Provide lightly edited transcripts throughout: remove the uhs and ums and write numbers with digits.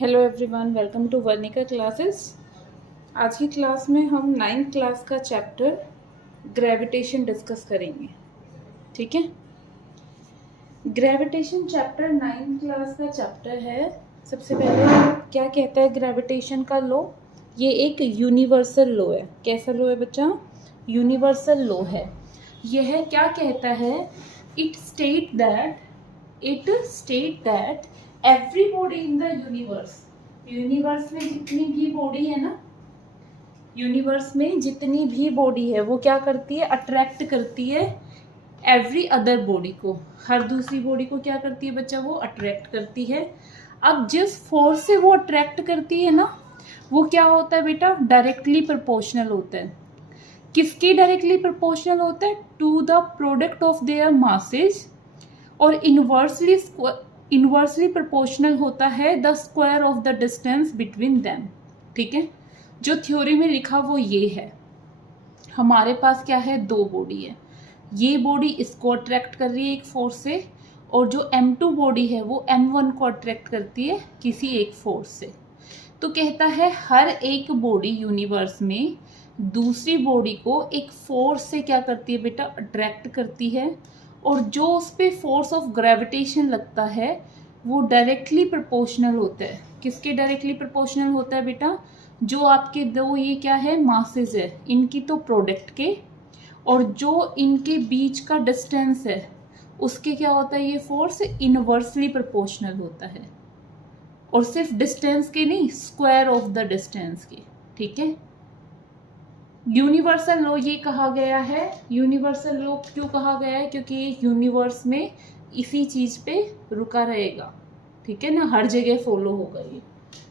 Hello everyone, welcome to Varnika classes. आज की class में हम 9th क्लास का चैप्टर ग्रेविटेशन डिस्कस करेंगे। ठीक है, ग्रेविटेशन चैप्टर 9th क्लास का चैप्टर है। सबसे पहले क्या कहता है ग्रेविटेशन का लॉ? ये एक यूनिवर्सल लॉ है। कैसा लॉ है बच्चा? यूनिवर्सल लॉ है। यह क्या कहता है? It state that every body in the universe में जितनी भी बॉडी है ना, यूनिवर्स में जितनी भी बॉडी है वो क्या करती है? अट्रैक्ट करती है एवरी अदर बॉडी को। हर दूसरी बॉडी को क्या करती है बच्चा? वो अट्रैक्ट करती है। अब जिस फोर्स से वो अट्रैक्ट करती है ना, वो क्या होता है बेटा? डायरेक्टली प्रोपोर्शनल होता है। किसके डायरेक्टली प्रोपोर्शनल होता है? To the product of their masses. और इनवर्सली प्रोपोर्शनल होता है the square of the distance between them. ठीक है, जो थ्योरी में लिखा वो ये है। हमारे पास क्या है? दो बॉडी है। ये बॉडी इसको अट्रैक्ट कर रही है एक फोर्स से, और जो M2 बॉडी है वो M1 को अट्रैक्ट करती है किसी एक फोर्स से। तो कहता है हर एक बॉडी यूनिवर्स में दूसरी बॉडी को एक फोर्स से क्या करती है बेटा? अट्रैक्ट करती है। और जो उस पर फोर्स ऑफ ग्रेविटेशन लगता है वो डायरेक्टली प्रोपोर्शनल होता है। किसके डायरेक्टली प्रोपोर्शनल होता है बेटा? जो आपके दो ये क्या है? मासेस है, इनकी तो प्रोडक्ट के, और जो इनके बीच का डिस्टेंस है उसके क्या होता है? ये फोर्स इनवर्सली प्रोपोर्शनल होता है। और सिर्फ डिस्टेंस के नहीं, स्क्वायर ऑफ द डिस्टेंस के। ठीक है, यूनिवर्सल लॉ ये कहा गया है। यूनिवर्सल लॉ क्यों कहा गया है? क्योंकि ये यूनिवर्स में इसी चीज पे रुका रहेगा। ठीक है ना, हर जगह फॉलो होगा। ये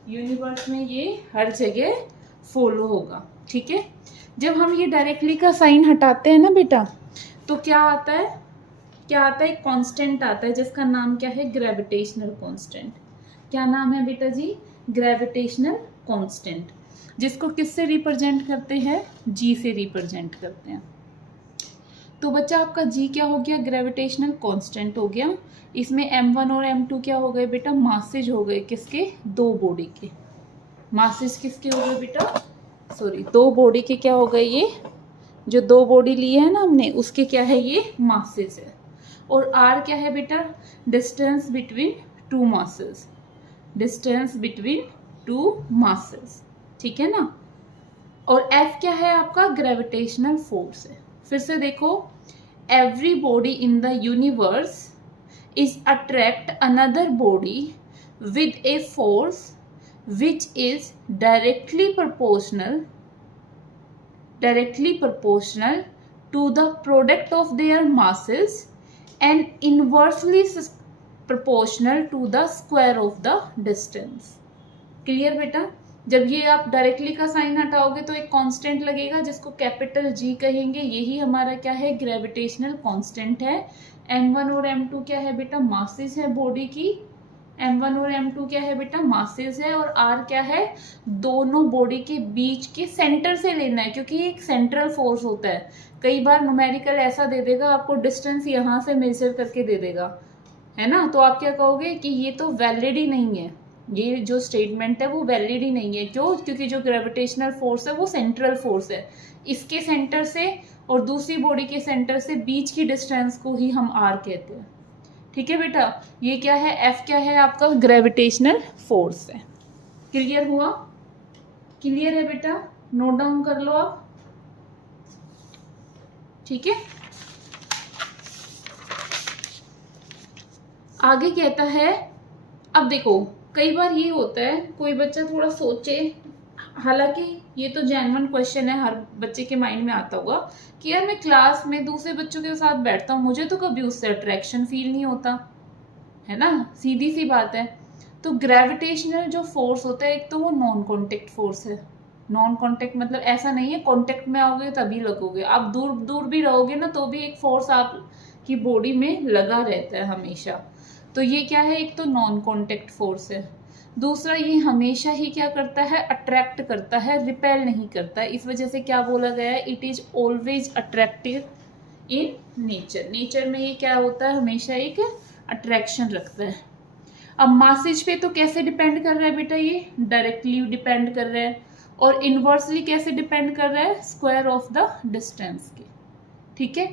यूनिवर्स में ये हर जगह फॉलो होगा। ठीक है, जब हम ये डायरेक्टली का साइन हटाते हैं ना बेटा, तो क्या आता है? क्या आता है? एक कांस्टेंट आता है जिसका नाम क्या है? Gravitational constant. क्या नाम है बेटा जी? Gravitational constant. जिसको किससे रिप्रेजेंट करते हैं? जी से रिप्रेजेंट करते हैं। तो बच्चा आपका जी क्या हो गया? ग्रेविटेशनल कांस्टेंट हो गया। इसमें M1 और M2 क्या हो गए बेटा? मासेज हो गए। किसके? दो बॉडी के। मासेज किसके हो गए बेटा? सॉरी, दो बॉडी के क्या हो गए? ये जो दो बॉडी लिए है ना हमने, उसके क्या है? ये मासेज है। और R क्या है बेटा? Distance between two masses. Distance between two masses. ठीक है ना। और F क्या है आपका? ग्रेविटेशनल फोर्स है। फिर से देखो, every body in the universe is attract another body with a force which is directly proportional to the product of their masses and inversely proportional to the square of the distance। Clear बेटा? जब ये आप directly का sign हटाओगे तो एक constant लगेगा जिसको capital G कहेंगे। यही हमारा क्या है? ग्रेविटेशनल कांस्टेंट है। M1 और M2 क्या है बेटा? मासेस है बॉडी की। M1 और M2 क्या है बेटा? मासेस है। और R क्या है? दोनों बॉडी के बीच के सेंटर से लेना है, क्योंकि एक सेंट्रल फोर्स होता है। कई बार न्यूमेरिकल ऐसा दे देगा आपको, डिस्टेंस यहाँ से मेजर करके दे देगा, है ना, तो आप क्या कहोगे कि ये तो वैलिड ही नहीं है, ये जो स्टेटमेंट है वो वैलिड ही नहीं है। क्यों? क्योंकि जो ग्रेविटेशनल फोर्स है वो सेंट्रल फोर्स है। इसके सेंटर से और दूसरी बॉडी के सेंटर से बीच की डिस्टेंस को ही हम R कहते हैं। ठीक है बेटा, ये क्या है? F क्या है आपका? ग्रेविटेशनल फोर्स है। क्लियर हुआ? क्लियर है बेटा? नोट डाउन कर लो आप। ठीक है, आगे कहता है, अब देखो कई बार ये होता है कोई बच्चा थोड़ा सोचे, हालांकि ये तो जेन्युइन क्वेश्चन है, हर बच्चे के माइंड में आता होगा कि यार मैं क्लास में दूसरे बच्चों के साथ बैठता हूँ, मुझे तो कभी उससे अट्रैक्शन फील नहीं होता, है ना, सीधी सी बात है। तो ग्रेविटेशनल जो फोर्स होता है, एक तो वो नॉन कॉन्टेक्ट फोर्स है। नॉन कॉन्टेक्ट मतलब ऐसा नहीं है कॉन्टेक्ट में आओगे तभी लगोगे, आप दूर दूर भी रहोगे ना तो भी एक फोर्स आपकी बॉडी में लगा रहता है हमेशा। तो ये क्या है? एक तो नॉन कॉन्टेक्ट फोर्स है। दूसरा, ये हमेशा ही क्या करता है? अट्रैक्ट करता है, रिपेल नहीं करता है। इस वजह से क्या बोला गया है? It is always attractive in nature. Nature में ये क्या होता है? हमेशा एक अट्रैक्शन रखता है। अब मासेज पे तो कैसे डिपेंड कर रहा है बेटा, ये डायरेक्टली डिपेंड कर रहा है, और इनवर्सली कैसे डिपेंड कर रहा है, स्क्वायर ऑफ द डिस्टेंस के। ठीक है,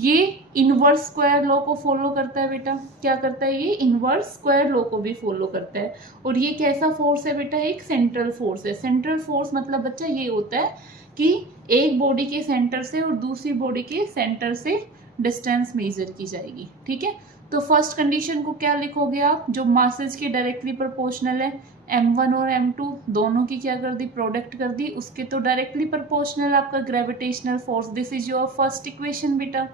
ये इनवर्स स्क्वायर लॉ को फॉलो करता है बेटा, क्या करता है ये, इनवर्स स्क्वायर लॉ को भी फॉलो करता है। और ये कैसा फोर्स है बेटा, एक सेंट्रल फोर्स है। सेंट्रल फोर्स मतलब बच्चा ये होता है कि एक बॉडी के सेंटर से और दूसरी बॉडी के सेंटर से डिस्टेंस मेजर की जाएगी। ठीक है, तो फर्स्ट कंडीशन को क्या लिखोगे आप, जो मासेज के डायरेक्टली प्रोपोर्शनल है, m1 और m2 दोनों की क्या कर दी, प्रोडक्ट कर दी, उसके तो डायरेक्टली प्रोपोर्शनल आपका gravitational force. This is your first equation बेटा।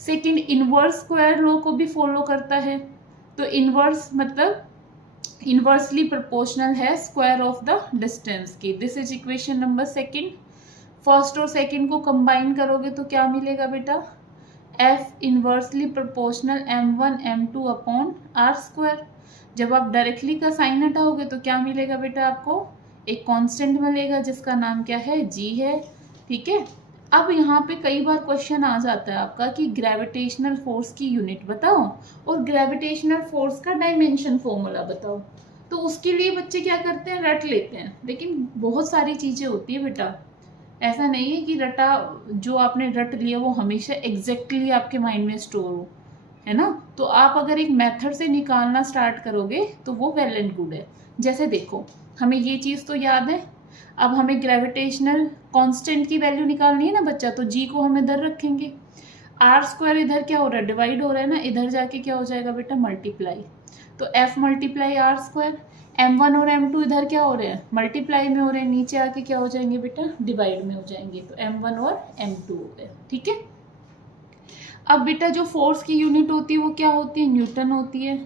सेकंड, इनवर्स स्क्वायर लॉ को भी फॉलो करता है, तो इनवर्स मतलब इनवर्सली प्रोपोर्शनल है स्क्वायर ऑफ द डिस्टेंस की। This is equation number second. First और सेकंड को कंबाइन करोगे तो क्या मिलेगा बेटा, F inversely proportional m1 m2 upon r square. जब आप डायरेक्टली का साइन हटाओगे तो क्या मिलेगा बेटा, आपको एक कांस्टेंट मिलेगा जिसका नाम क्या है, g है। ठीक है, अब यहाँ पे कई बार क्वेश्चन आ जाता है आपका कि ग्रेविटेशनल फोर्स की यूनिट बताओ और ग्रेविटेशनल फोर्स का डायमेंशन फॉर्मूला बताओ। तो उसके लिए बच्चे क्या करते हैं, रट लेते हैं, लेकिन बहुत सारी चीज़ें होती है बेटा। ऐसा नहीं है कि रटा, जो आपने रट लिया वो हमेशा एग्जैक्टली आपके माइंड में स्टोर हो, है ना। तो आप अगर एक मेथड से निकालना स्टार्ट करोगे तो वो वेल एंड गुड है। जैसे देखो, हमें ये चीज़ तो याद है, अब हमें ग्रेविटेशनल कांस्टेंट की वैल्यू निकालनी है ना बच्चा, तो जी को हम इधर रखेंगे, आर स्क्वायर इधर क्या हो रहा है, डिवाइड हो रहा है ना, इधर जाके क्या हो जाएगा बेटा, मल्टीप्लाई। तो F multiply are square, m1 और m2 इधर क्या हो रहे हैं, मल्टीप्लाई में हो रहे हैं, नीचे आके क्या हो जाएंगे बेटा, डिवाइड में हो जाएंगे, तो m1 और m2 हो गए। ठीक है, अब बेटा जो फोर्स की यूनिट होती है वो क्या होती है, न्यूटन होती है।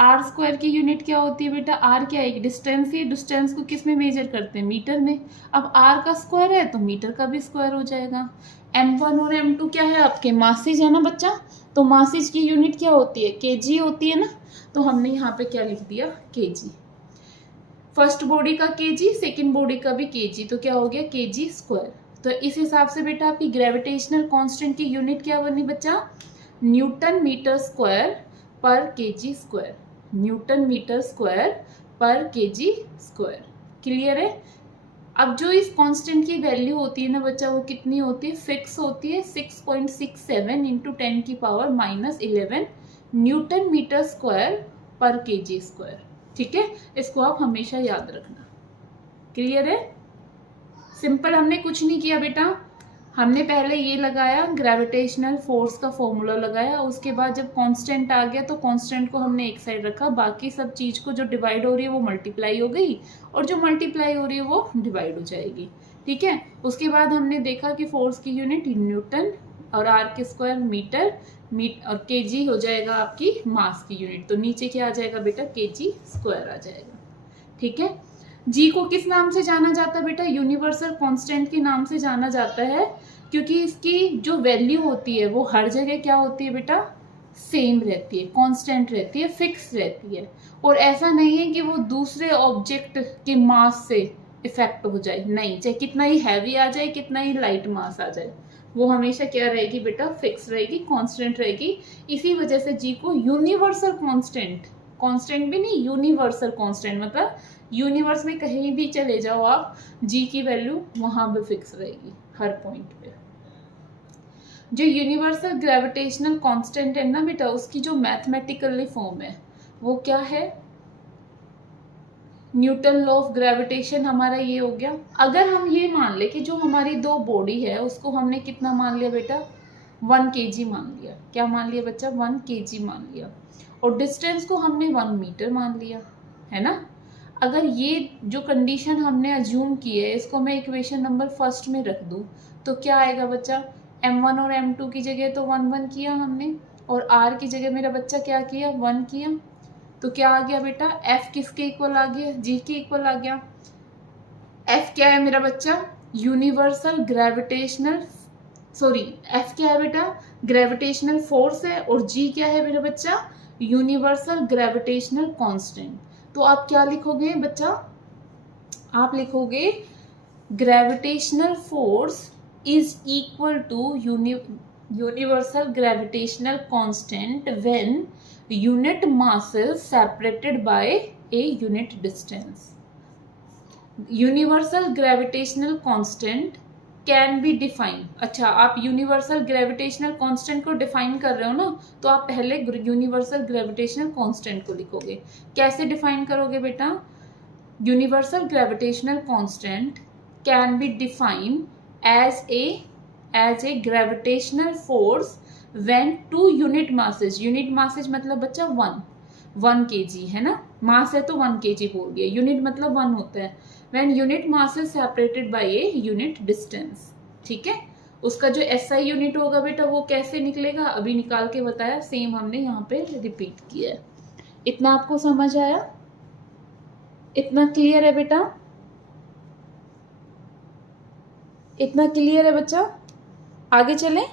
आर स्क्वायर की यूनिट क्या होती है बेटा, आर क्या है, एक डिस्टेंस है, डिस्टेंस को किस में मेजर करते हैं, मीटर में। अब आर का स्क्वायर है तो मीटर का भी स्क्वायर हो जाएगा। m1 और m2 क्या है, आपके मासेज है ना बच्चा, तो मासेज की यूनिट क्या होती है, केजी होती है ना, तो हमने यहाँ पे क्या लिख दिया, केजी। फर्स्ट बॉडी का केजी, सेकेंड बॉडी का भी केजी, तो क्या हो गया, केजी स्क्वायर। तो इस हिसाब से बेटा आपकी ग्रेविटेशनल कांस्टेंट की यूनिट क्या बनी बच्चा, न्यूटन मीटर स्क्वायर पर KG square, newton meter square पर केजी स्क्वायर। क्लियर है। अब जो इस कांस्टेंट की वैल्यू होती है ना बच्चा, वो कितनी होती है, फिक्स होती है, 6.67 इंटू 10 की पावर -11 न्यूटन मीटर स्क्वायर पर केजी स्क्वायर। ठीक है, इसको आप हमेशा याद रखना। क्लियर है, सिंपल, हमने कुछ नहीं किया बेटा, हमने पहले ये लगाया, ग्रेविटेशनल फोर्स का फॉर्मूला लगाया, उसके बाद जब कांस्टेंट आ गया तो कांस्टेंट को हमने एक साइड रखा, बाकी सब चीज़ को जो डिवाइड हो रही है वो मल्टीप्लाई हो गई और जो मल्टीप्लाई हो रही है वो डिवाइड हो जाएगी। ठीक है, उसके बाद हमने देखा कि फोर्स की यूनिट न्यूटन और आर के स्क्वायर मीटर, और केजी हो जाएगा आपकी मास की यूनिट, तो नीचे क्या आ जाएगा बेटा, केजी स्क्वायर आ जाएगा। ठीक है, जी को किस नाम से जाना जाता है बेटा, यूनिवर्सल कांस्टेंट के नाम से जाना जाता है, क्योंकि इसकी जो वैल्यू होती है वो हर जगह क्या होती है बेटा, सेम रहती है, कांस्टेंट रहती है, फिक्स रहती है। और ऐसा नहीं है कि वो दूसरे ऑब्जेक्ट के मास से इफेक्ट हो जाए, नहीं, चाहे कितना ही हैवी आ जाए, कितना ही लाइट मास आ जाए, वो हमेशा क्या रहेगी बेटा, फिक्स रहेगी, कांस्टेंट रहेगी। इसी वजह से जी को यूनिवर्सल कांस्टेंट, कांस्टेंट भी नहीं, यूनिवर्सल कांस्टेंट मतलब यूनिवर्स में कहीं भी चले जाओ आप, जी की वैल्यू वहां भी फिक्स रहेगी हर पॉइंट पे। जो यूनिवर्सल ग्रेविटेशनल कांस्टेंट है ना बेटा, उसकी जो मैथमेटिकली फॉर्म है वो क्या है, न्यूटन लॉ ऑफ ग्रेविटेशन हमारा ये हो गया। अगर हम ये मान ले कि जो हमारी दो बॉडी है उसको हमने कितना मान लिया बेटा, 1 kg मान लिया, क्या मान लिया बच्चा, 1 kg मान लिया, और डिस्टेंस को हमने 1 मीटर मान लिया, है ना। अगर ये जो कंडीशन हमने अज्यूम की है, इसको मैं इक्वेशन नंबर फर्स्ट में रख दूं तो क्या आएगा बच्चा, m1 और m2 की जगह तो 1 1 किया हमने, और r की जगह मेरा बच्चा क्या किया, 1 किया, तो क्या आ गया बेटा, f किसके इक्वल आ गया, g के इक्वल आ गया। f क्या है मेरा बच्चा, यूनिवर्सल ग्रेविटेशनल, सॉरी f क्या है बेटा, ग्रेविटेशनल फोर्स है, और g क्या है मेरा बच्चा, यूनिवर्सल ग्रेविटेशनल कांस्टेंट। तो आप क्या लिखोगे बच्चा, आप लिखोगे gravitational force is equal to universal gravitational constant when unit masses separated by a unit distance. Universal gravitational constant can be define. अच्छा, आप यूनिवर्सल ग्रेविटेशनल कांस्टेंट को डिफाइन कर रहे हो ना, तो आप पहले यूनिवर्सल ग्रेविटेशनल कांस्टेंट को लिखोगे. कैसे डिफाइन करोगे बेटा? Universal gravitational constant can be define as a gravitational force when two unit masses. Unit masses मतलब बच्चा 1 kg है ना, मास है तो 1 kg बोल दिया, यूनिट मतलब 1 होता है. When unit mass is separated by a unit distance. ठीक है, उसका जो SI यूनिट होगा बेटा वो कैसे निकलेगा अभी निकाल के बताया, सेम हमने यहाँ पे रिपीट किया है. इतना आपको समझ आया? इतना क्लियर है बेटा? इतना क्लियर है बच्चा? आगे चलें.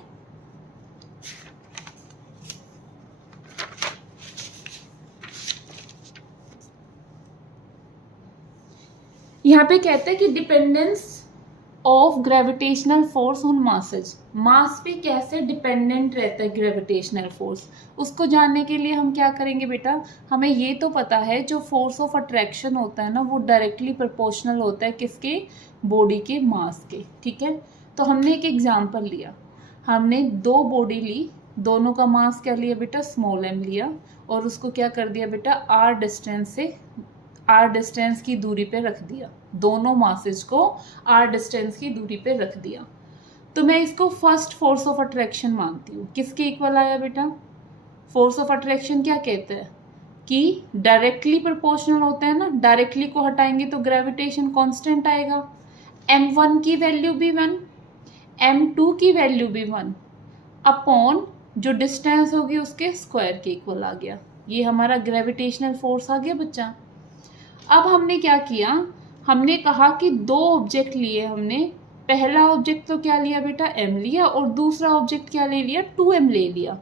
यहाँ पे कहते हैं कि dependence of gravitational force on masses. Mass पे कैसे डिपेंडेंट रहता है ग्रेविटेशनल फोर्स, उसको जानने के लिए हम क्या करेंगे बेटा? हमें ये तो पता है जो फोर्स ऑफ अट्रैक्शन होता है ना वो डायरेक्टली प्रोपोर्शनल होता है किसके? बॉडी के मास के. ठीक है, तो हमने एक एग्जाम्पल लिया, हमने 2 बॉडी ली, दोनों का मास क्या लिया बेटा? स्मॉल m लिया, और उसको क्या कर दिया बेटा? r डिस्टेंस की दूरी पे रख दिया. दोनों मासेज को r डिस्टेंस की दूरी पे रख दिया. तो मैं इसको फर्स्ट फोर्स ऑफ अट्रैक्शन मानती हूँ. किसके इक्वल आया बेटा? फोर्स ऑफ अट्रैक्शन क्या कहते हैं कि डायरेक्टली प्रोपोर्शनल होता है ना, डायरेक्टली को हटाएंगे तो ग्रेविटेशन कांस्टेंट आएगा. m1 की वैल्यू भी 1, m2 की वैल्यू भी 1 अपॉन जो डिस्टेंस होगी उसके स्क्वायर के इक्वल आ गया. ये हमारा ग्रेविटेशनल फोर्स आ गया बच्चा. अब हमने क्या किया? हमने कहा कि 2 ऑब्जेक्ट लिए हमने. पहला ऑब्जेक्ट तो क्या लिया बेटा? m लिया, और दूसरा ऑब्जेक्ट क्या ले लिया? 2m ले लिया.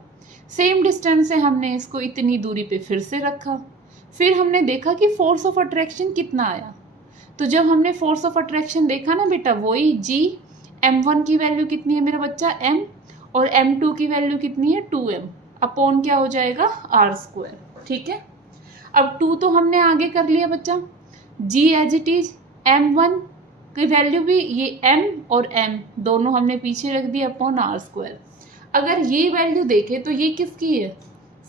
सेम डिस्टेंस से हमने इसको इतनी दूरी पे फिर से रखा. फिर हमने देखा कि फोर्स ऑफ अट्रैक्शन कितना आया. तो जब हमने फोर्स ऑफ अट्रैक्शन देखा ना बेटा, वही g, m1 की वैल्यू कितनी है मेरा बच्चा? m, और m2 की वैल्यू कितनी है? 2m अपॉन क्या हो जाएगा? r². ठीक है, अब 2 तो हमने आगे कर लिया बच्चा. g as it is, m1 की वैल्यू भी ये m और m दोनों हमने पीछे रख दिया अपॉन r². अगर ये वैल्यू देखें तो ये किसकी है?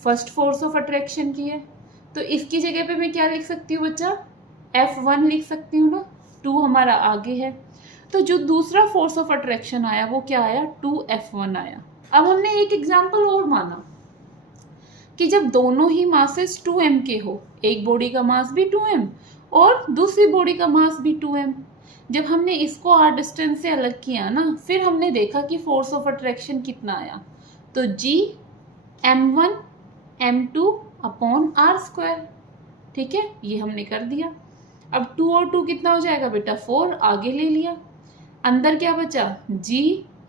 फर्स्ट फोर्स ऑफ अट्रैक्शन की है. तो इसकी जगह पे मैं क्या लिख सकती हूँ बच्चा? F1 लिख सकती हूँ ना, 2 हमारा आगे है. तो जो दूसरा फोर्स ऑफ अट्रैक्शन आया वो क्या आया? 2F1 आया. अब हमने एक एग्जाम्पल और माना कि जब दोनों ही मासेस 2m के हो, एक बॉडी का मास भी 2m और दूसरी बॉडी का मास भी 2m, जब हमने इसको r डिस्टेंस से अलग किया ना, फिर हमने देखा कि फोर्स ऑफ अट्रैक्शन कितना आया. तो g m1 m2 upon r². ठीक है, ये हमने कर दिया. अब 2 और 2 कितना हो जाएगा बेटा? 4 आगे ले लिया. अंदर क्या बचा? g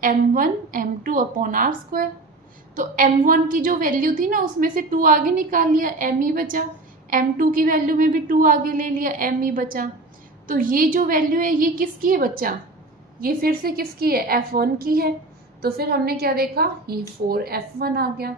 m1 m2 upon r². तो m1 की जो वैल्यू थी ना उसमें से 2 आगे निकाल लिया, m ही बचा. m2 की वैल्यू में भी 2 आगे ले लिया, m ही बचा. तो ये जो वैल्यू है ये किसकी है बच्चा? ये फिर से किसकी है? F1 की है. तो फिर हमने क्या देखा? ये 4F1 आ गया.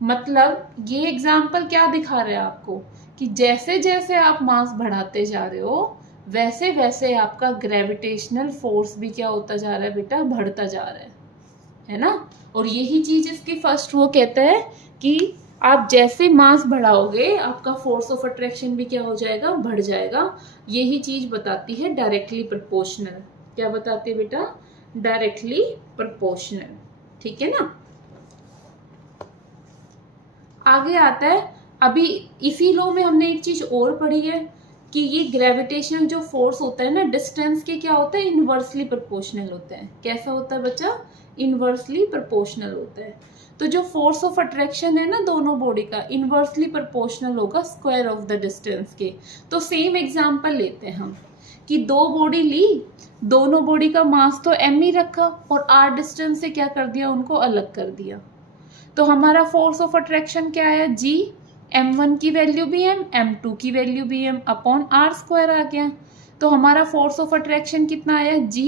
मतलब ये एग्जाम्पल क्या दिखा रहे हैं आपको कि जैसे जैसे आप मास बढ़ाते जा रहे हो वैसे वैसे आपका ग्रेविटेशनल फोर्स भी क्या होता जा रहा है बेटा? बढ़ता जा रहा है ना. और यही चीज इसकी फर्स्ट वो कहता है कि आप जैसे मास बढ़ाओगे आपका फोर्स ऑफ अट्रैक्शन भी क्या हो जाएगा? बढ़ जाएगा. यही चीज बताती है डायरेक्टली प्रोपोर्शनल. क्या बताती है बेटा? Directly proportional. ठीक है ना. आगे आता है, अभी इसी लॉ में हमने एक चीज और पढ़ी है कि ये ग्रेविटेशनल जो फोर्स होता है ना डिस्टेंस के क्या होता है? इनवर्सली प्रोपोर्शनल होता है. कैसा होता है बच्चा? इनवर्सली प्रोपोर्शनल होता है. तो जो फोर्स ऑफ अट्रैक्शन है ना दोनों बॉडी का, इनवर्सली प्रोपोर्शनल होगा स्क्वायर ऑफ द डिस्टेंस के. तो सेम एग्जांपल लेते हैं हम कि 2 बॉडी ली, दोनों बॉडी का मास तो m ही रखा और r डिस्टेंस से क्या कर दिया? उनको अलग कर दिया. तो हमारा फोर्स ऑफ अट्रैक्शन क्या आया? g, m1 की वैल्यू भी m, m2 की वैल्यू भी m अपॉन r² आ गया. तो हमारा फोर्स ऑफ अट्रैक्शन कितना आया? g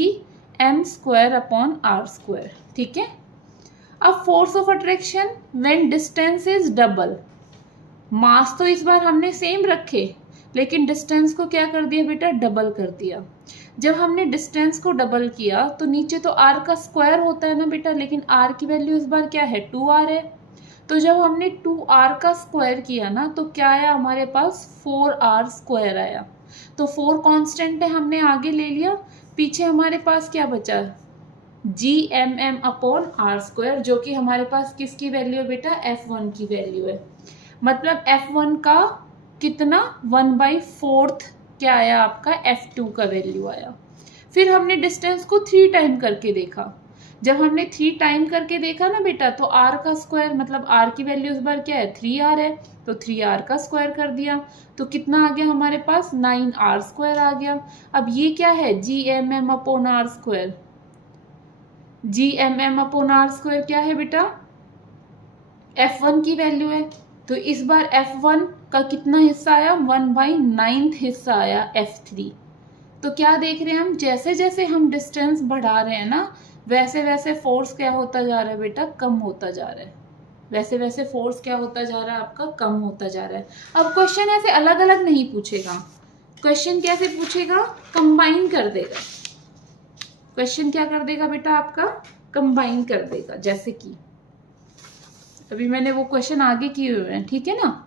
m² upon r². ठीक है. अब force of attraction when distance is double, mass तो इस बार हमने सेम रखे, लेकिन डिस्टेंस को क्या कर दिया बेटा, डबल कर दिया। जब हमने डिस्टेंस को डबल किया तो नीचे तो r का स्क्वायर होता है ना बेटा, लेकिन r की वैल्यू इस बार क्या है, 2r है। तो जब हमने 2r का स्क्वायर किया ना तो क्या आया हमारे पास, 4r स्क्वायर आया। तो 4 कांस्टेंट है, हमने आगे ले लिया, पीछे हमारे पास क्या बचा, gmm अपॉन r स्क्वायर, जो कि हमारे पास किसकी वैल्यू है बेटा, f1 की वैल्यू है। मतलब f1 का कितना, 1/4 क्या आया आपका, f2 का वैल्यू आया। फिर हमने डिस्टेंस को 3 टाइम करके देखा। जब हमने 3 टाइम करके देखा ना बेटा, तो r का स्क्वायर, मतलब r की वैल्यू इस बार क्या है, 3r है, तो 3r का स्क्वायर कर दिया, तो कितना आ गया हमारे पास, 9r स्क्वायर आ गया। अब ये क्या है, gmm upon r square, gmm upon r square क्या है बेटा, f1 की वैल्यू है। तो इस बार f1 का कितना हिस्सा आया, 1/9 हिस्सा आया f3। तो क्या देख रहे हैं हम, जैसे जैसे हम डिस्टेंस बढ़ा रहे हैं ना, वैसे वैसे फोर्स क्या होता जा रहा है बेटा, कम होता जा रहा है। वैसे वैसे फोर्स क्या होता जा रहा है आपका, कम होता जा रहा है। अब क्वेश्चन ऐसे अलग अलग नहीं पूछेगा, क्वेश्चन कैसे पूछेगा, कंबाइन कर देगा। क्वेश्चन क्या कर देगा बेटा आपका, कंबाइन कर देगा। जैसे कि अभी मैंने वो क्वेश्चन आगे किए हुए हैं, ठीक है ना।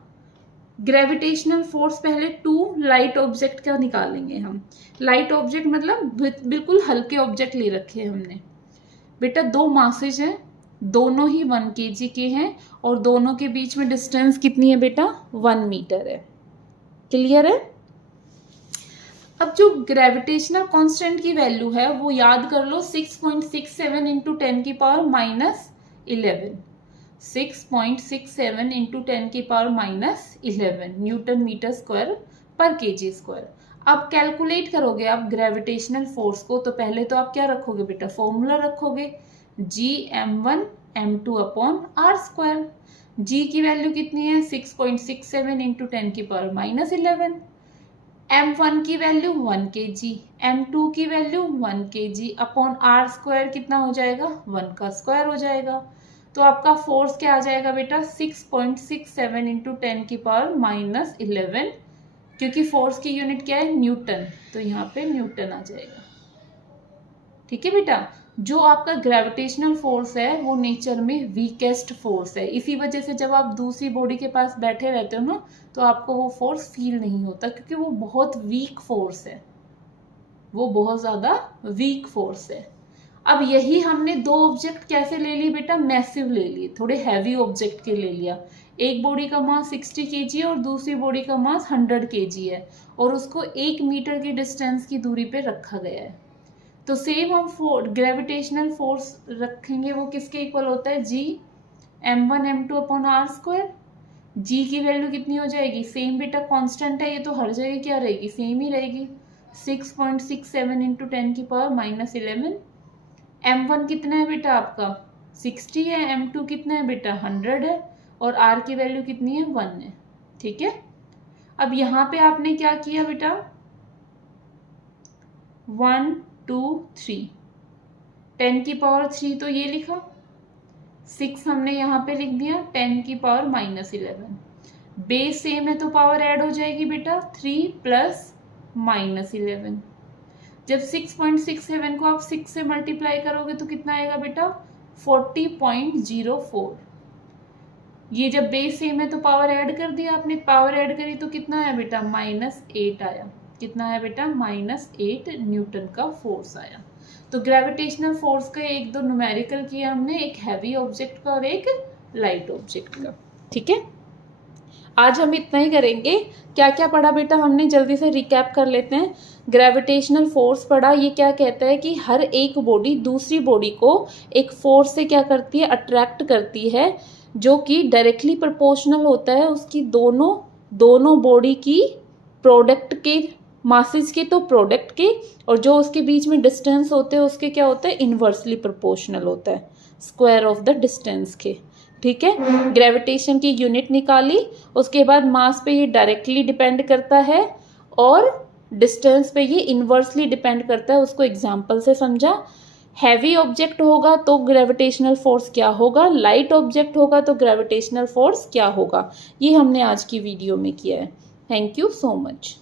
ग्रेविटेशनल फोर्स पहले 2 लाइट ऑब्जेक्ट का निकालेंगे हम। लाइट ऑब्जेक्ट मतलब बिल्कुल हल्के ऑब्जेक्ट ले रखे हैं हमने बेटा। 2 मासेज हैं, दोनों ही 1 kg के हैं, और दोनों के बीच में डिस्टेंस कितनी है बेटा, 1 मीटर है। क्लियर है। अब जो ग्रेविटेशनल कांस्टेंट की वैल्यू है वो याद कर लो, 6.67 इंटू 10 की पावर माइनस 11, 6.67 इंटू 10 की power minus 11 newton meter square पर केजी स्क्वायर। अब कैलकुलेट करोगे आप ग्रेविटेशनल फोर्स को, तो पहले तो आप क्या रखोगे बेटा, फॉर्मूला रखोगे, gm1 m2 upon r square. g की वैल्यू कितनी है, 6.67 इंटू 10 की पावर माइनस 11, m1 की वैल्यू 1 kg, m2 की value 1 kg upon r square कितना हो जाएगा, 1 का स्क्वायर हो जाएगा। तो आपका फोर्स क्या आ जाएगा बेटा, 6.67 इंटू 10 की पावर माइनस 11, क्योंकि फोर्स की यूनिट क्या है, न्यूटन, तो यहाँ पे न्यूटन आ जाएगा। ठीक है बेटा। जो आपका ग्रेविटेशनल फोर्स है वो नेचर में वीकेस्ट फोर्स है, इसी वजह से जब आप दूसरी बॉडी के पास बैठे रहते हो ना, तो आपको वो फोर्स फील नहीं होता, क्योंकि वो बहुत वीक फोर्स है, वो बहुत ज़्यादा वीक फोर्स है। अब यही हमने 2 ऑब्जेक्ट कैसे ले लिए बेटा, मैसिव ले लिए, थोड़े हैवी ऑब्जेक्ट के ले लिया। एक बॉडी का मास 60 kg है और दूसरी बॉडी का मास 100 kg है, और उसको 1 मीटर की डिस्टेंस की दूरी पे रखा गया है। तो सेम हम ग्रेविटेशनल फोर्स रखेंगे, वो किसके इक्वल होता है, g m1 m2 upon r square. g की वैल्यू कितनी हो जाएगी, सेम बेटा, कांस्टेंट है ये, तो हर जगह क्या रहेगी, सेम ही रहेगी, 6.67 इंटू 10 की पावर माइनस 11। m1 कितना है बेटा आपका, 60 है, m2 कितना है बेटा, 100 है, और r की वैल्यू कितनी है, 1 है। ठीक है। अब यहाँ पे आपने क्या किया बेटा, 1 2 3, 10 की पावर 3 तो ये लिखा, 6 हमने यहाँ पे लिख दिया, 10 की पावर माइनस 11। बेस सेम है तो पावर ऐड हो जाएगी बेटा, 3 प्लस माइनस 11। जब 6.67 को आप 6 से मल्टीप्लाई करोगे तो कितना आएगा बेटा, 40.04। ये जब बेस सेम है तो पावर ऐड कर दिया आपने, पावर ऐड करी तो कितना आया बेटा, -8 आया। कितना आया बेटा, -8 न्यूटन का फोर्स आया। तो ग्रेविटेशनल फोर्स का 1-2 न्यूमेरिकल किया हमने, एक हैवी ऑब्जेक्ट का और एक लाइट ऑब्जेक्ट का। ठीक है। आज हम इतना ही करेंगे। क्या क्या पढ़ा बेटा हमने, जल्दी से रिकैप कर लेते हैं। ग्रेविटेशनल फोर्स पढ़ा, ये क्या कहता है कि हर एक बॉडी दूसरी बॉडी को एक फोर्स से क्या करती है, अट्रैक्ट करती है, जो कि डायरेक्टली प्रोपोर्शनल होता है उसकी दोनों बॉडी की प्रोडक्ट के मासेस के, तो प्रोडक्ट के, और जो उसके बीच में डिस्टेंस होते हैं उसके क्या होता है, इन्वर्सली प्रोपोर्शनल होता है, स्क्वायर ऑफ द डिस्टेंस के। ठीक है। ग्रेविटेशन की यूनिट निकाली, उसके बाद मास पे ये डायरेक्टली डिपेंड करता है और डिस्टेंस पे ये इन्वर्सली डिपेंड करता है, उसको एग्जाम्पल से समझा। हैवी ऑब्जेक्ट होगा तो ग्रेविटेशनल फोर्स क्या होगा, लाइट ऑब्जेक्ट होगा तो ग्रेविटेशनल फोर्स क्या होगा। ये हमने आज की वीडियो में किया है। Thank you so much.